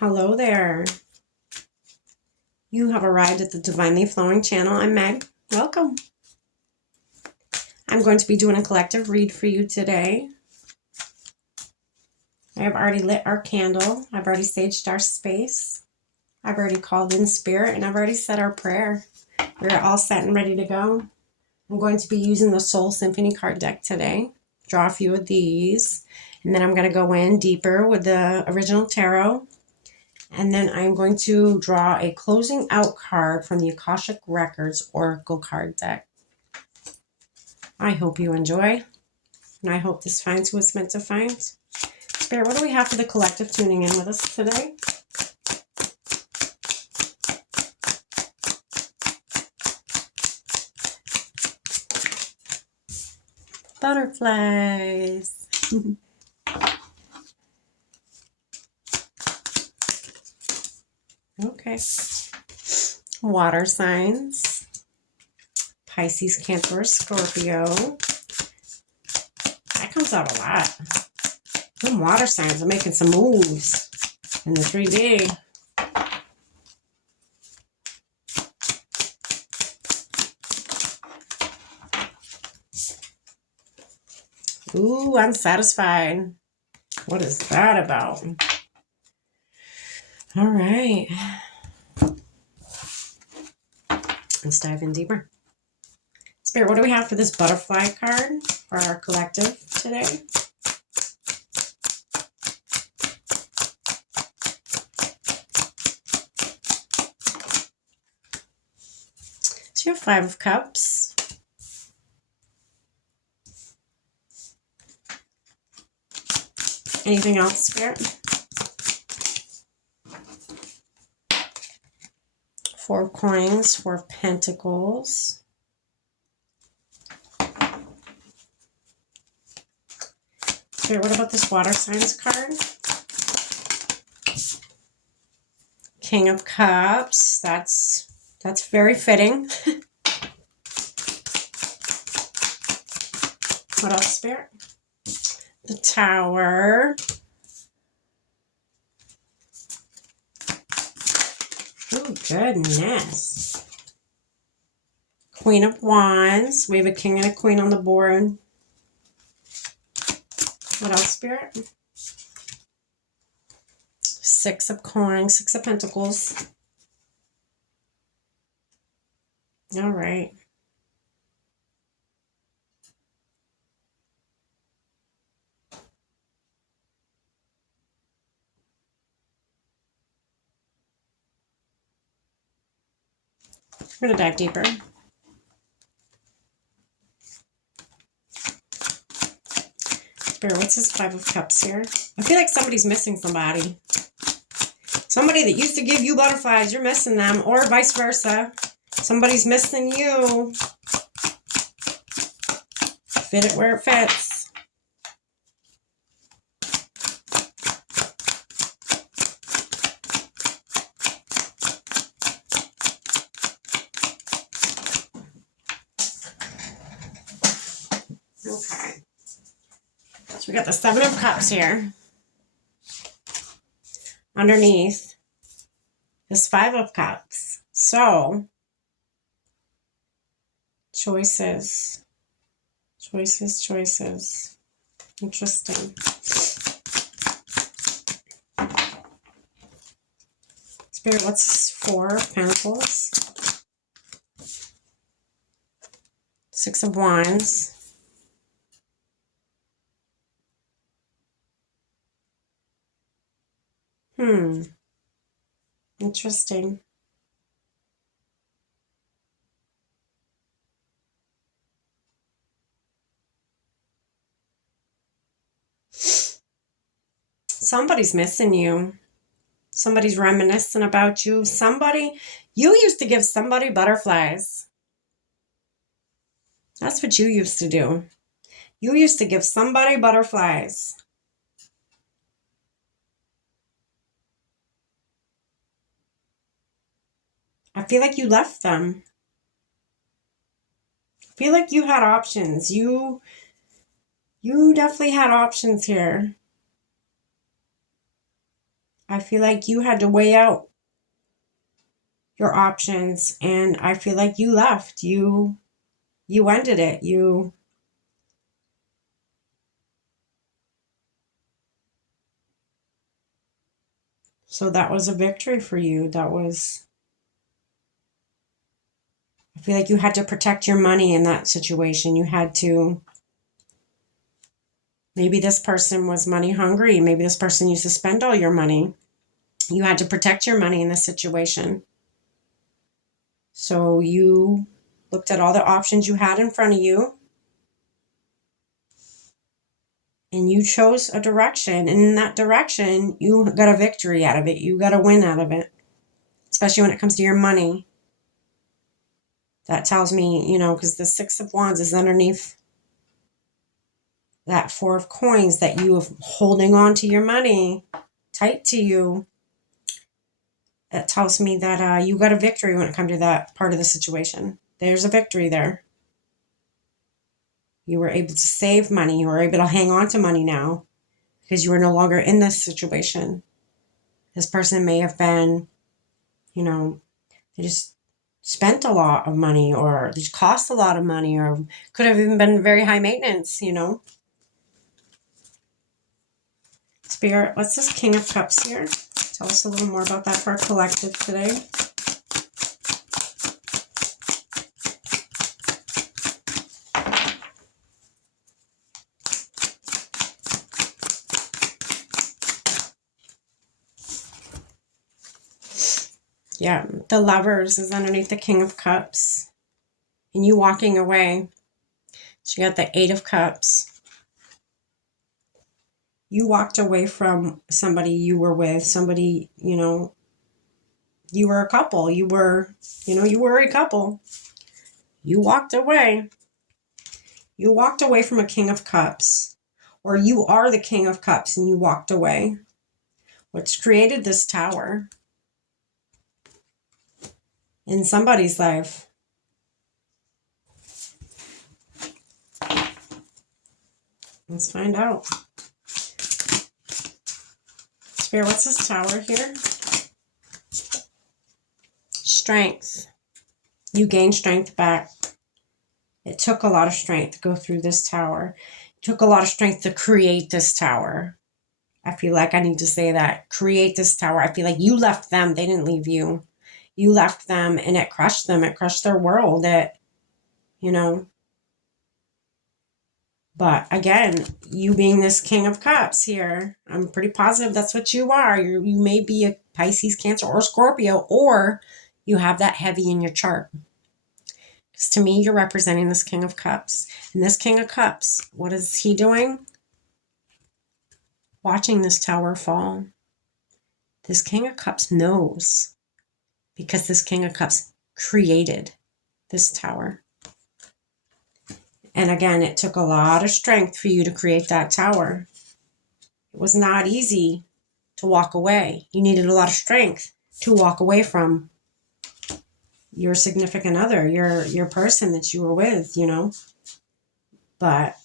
Hello there. You have arrived at the Divinely Flowing channel. I'm Meg. Welcome. I'm going to be doing a collective read for you today. I have already lit our candle. I've already saged our space. I've already called in spirit, and I've already said our prayer. We're all set and ready to go. I'm going to be using the Soul Symphony card deck today. Draw a few of these, and then I'm going to go in deeper with the original tarot. And then I'm going to draw a closing out card from the Akashic Records Oracle card deck. I hope you enjoy, and I hope this finds who it's meant to find. Spirit, what do we have for the collective tuning in with us today? Butterflies. Okay. Water signs. Pisces, Cancer, Scorpio. That comes out a lot. Them water signs are making some moves in the 3D. Ooh, unsatisfied. What is that about? All right. Let's dive in deeper. Spirit, what do we have for this butterfly card for our collective today? So you have 5 of Cups. Anything else, Spirit? 4 of Coins, 4 of Pentacles. Spirit, what about this Water Signs card? King of Cups. That's very fitting. What else, Spirit? The Tower. Oh, goodness. Queen of Wands. We have a king and a queen on the board. What else, Spirit? 6 of Coins, 6 of Pentacles. All right. We're going to dive deeper. Spirit, what's this 5 of Cups here? I feel like somebody's missing somebody. Somebody that used to give you butterflies, you're missing them, or vice versa. Somebody's missing you. Fit it where it fits. Okay. So we got the 7 of Cups here. Underneath this 5 of Cups. So, choices. Choices. Interesting. Spirit, what's 4 of Pentacles? 6 of Wands. Interesting. Somebody's missing you. Somebody's reminiscing about you. You used to give somebody butterflies. That's what you used to do. You used to give somebody butterflies. I feel like you left them. I feel like you had options. You definitely had options here. I feel like you had to weigh out your options, and I feel like you left. You ended it. So that was a victory for you. I feel like you had to protect your money in that situation. You had to, maybe this person was money hungry. Maybe this person used to spend all your money. You had to protect your money in this situation. So you looked at all the options you had in front of you and you chose a direction. And in that direction, you got a victory out of it. You got a win out of it, especially when it comes to your money. That tells me, because the Six of Wands is underneath that Four of Coins, that you are holding on to your money tight to you. That tells me that you got a victory when it comes to that part of the situation. There's a victory there. You were able to save money. You were able to hang on to money now because you are no longer in this situation. This person may have been, they just spent a lot of money, or they just cost a lot of money, or could have even been very high maintenance, Spirit, what's this King of Cups here? Tell us a little more about that for our collective today. Yeah, the Lovers is underneath the King of Cups. And you walking away. So you got the Eight of Cups. You walked away from somebody you were with, somebody, you were a couple. You were a couple. You walked away. You walked away from a King of Cups. Or you are the King of Cups and you walked away. What's created this Tower in somebody's life? Let's find out. Spirit, what's this Tower here? Strength. You gain strength back. It took a lot of strength to go through this Tower. It took a lot of strength to create this Tower. I feel like I need to say that. Create this Tower. I feel like you left them. They didn't leave you. You left them and it crushed them. It crushed their world. But again, you being this King of Cups here, I'm pretty positive that's what you are. You may be a Pisces, Cancer, or Scorpio, or you have that heavy in your chart. Because to me, you're representing this King of Cups. And this King of Cups, what is he doing? Watching this Tower fall. This King of Cups knows, because this King of Cups created this Tower. And again, it took a lot of strength for you to create that Tower. It was not easy to walk away. You needed a lot of strength to walk away from your significant other, your person that you were with, But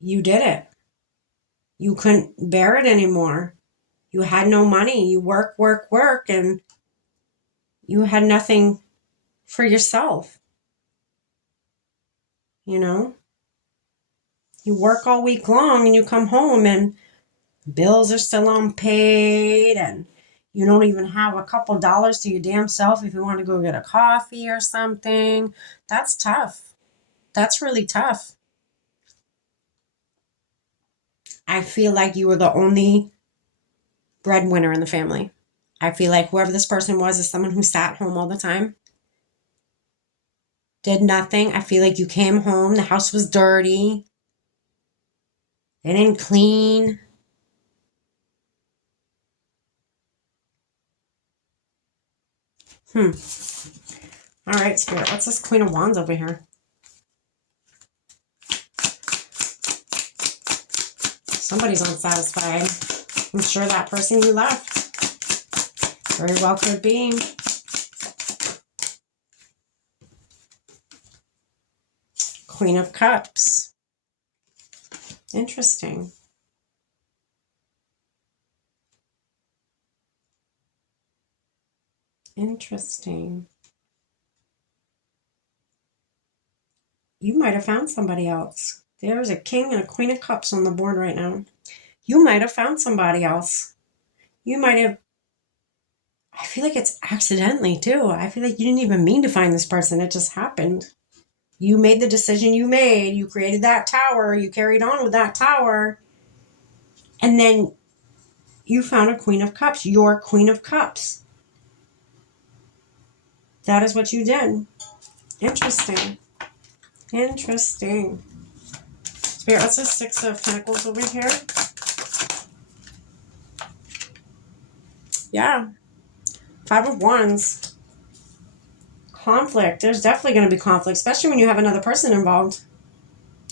you did it. You couldn't bear it anymore. You had no money. You work, and you had nothing for yourself. You work all week long and you come home and bills are still unpaid and you don't even have a couple dollars to your damn self if you want to go get a coffee or something. That's tough. That's really tough. I feel like you were the only breadwinner in the family. I feel like whoever this person was is someone who sat home all the time, did nothing. I feel like you came home, the house was dirty, they didn't clean. All right, Spirit, what's this Queen of Wands over here? Somebody's unsatisfied. I'm sure that person you left very well could be. Queen of Cups. Interesting. Interesting. You might have found somebody else. There's a king and a queen of cups on the board right now. You might have found somebody else. You might have, I feel like it's accidentally too. I feel like you didn't even mean to find this person. It just happened. You made the decision you made. You created that tower. You carried on with that tower. And then you found a queen of cups. Your queen of cups. That is what you did. Interesting. Interesting. Spirit, what's the Six of Pentacles over here? Yeah. Five of Wands. Conflict. There's definitely going to be conflict, especially when you have another person involved.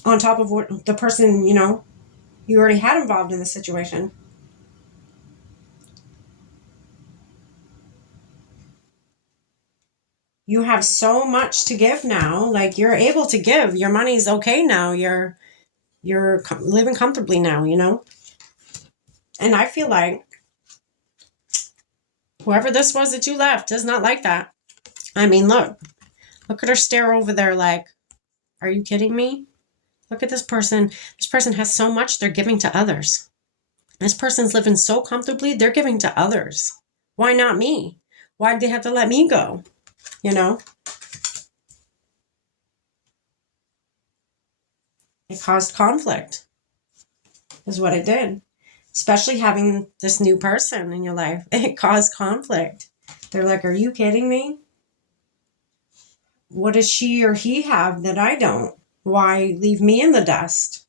On top of what the person, you already had involved in the situation. You have so much to give now. Like, you're able to give. Your money's okay now. You're living comfortably now, And I feel like whoever this was that you left does not like that. I mean, look at her stare over there like, are you kidding me? Look at this person. This person has so much they're giving to others. This person's living so comfortably, they're giving to others. Why not me? Why did they have to let me go? It caused conflict, is what it did. Especially having this new person in your life. It caused conflict. They're like, are you kidding me? What does she or he have that I don't? Why leave me in the dust?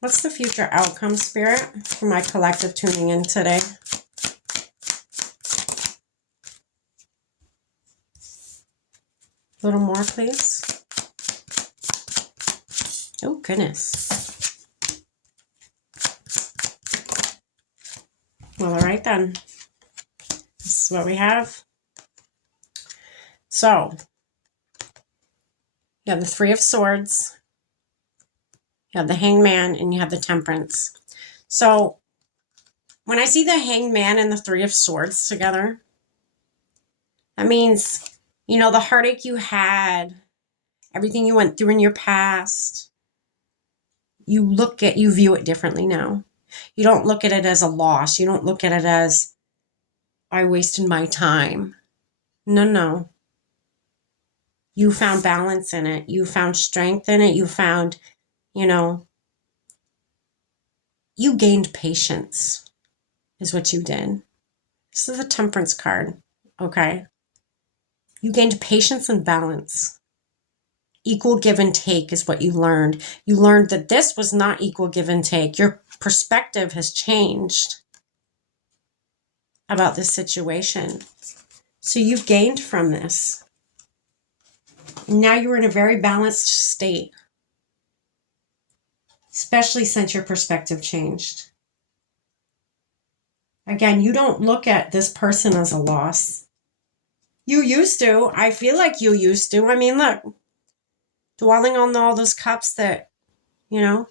What's the future outcome, Spirit, for my collective tuning in today? A little more, please. Oh, goodness. Well, all right then. This is what we have. So, you have the Three of Swords, you have the Hanged Man, and you have the Temperance. So, when I see the Hanged Man and the Three of Swords together, that means, the heartache you had, everything you went through in your past, you view it differently now. You don't look at it as a loss. You don't look at it as, I wasted my time. No. You found balance in it. You found strength in it. You found, you gained patience is what you did. This is the Temperance card, okay? You gained patience and balance. Equal give and take is what you learned. You learned that this was not equal give and take. Your perspective has changed about this situation. So you've gained from this. Now you're in a very balanced state, especially since your perspective changed. Again, you don't look at this person as a loss. You used to. I feel like you used to. I mean, look, dwelling on all those cups that, that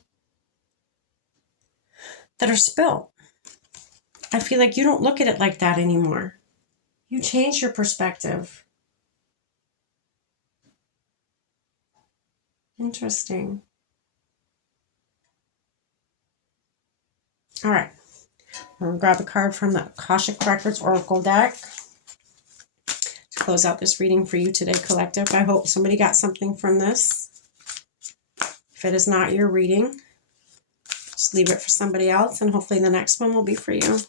are spilt. I feel like you don't look at it like that anymore. You changed your perspective. Interesting. All right. I'm going to grab a card from the Akashic Records Oracle deck to close out this reading for you today, collective. I hope somebody got something from this. If it is not your reading, just leave it for somebody else, and hopefully the next one will be for you.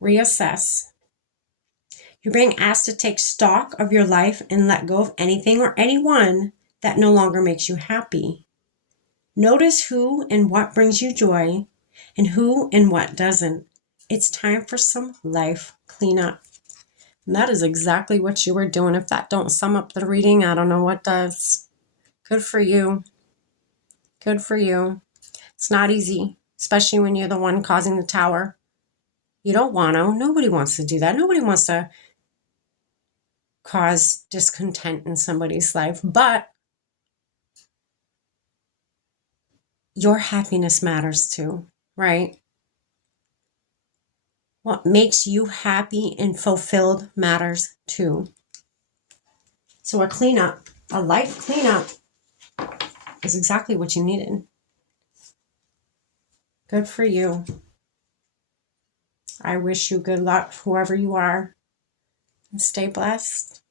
Reassess. You're being asked to take stock of your life and let go of anything or anyone that no longer makes you happy. Notice who and what brings you joy and who and what doesn't. It's time for some life cleanup. And that is exactly what you were doing. If that don't sum up the reading, I don't know what does. Good for you. Good for you. It's not easy, especially when you're the one causing the tower. You don't want to. Nobody wants to do that. Nobody wants to cause discontent in somebody's life, but your happiness matters too, right? What makes you happy and fulfilled matters too. So a cleanup, a life cleanup, is exactly what you needed. Good for you. I wish you good luck, whoever you are, and stay blessed.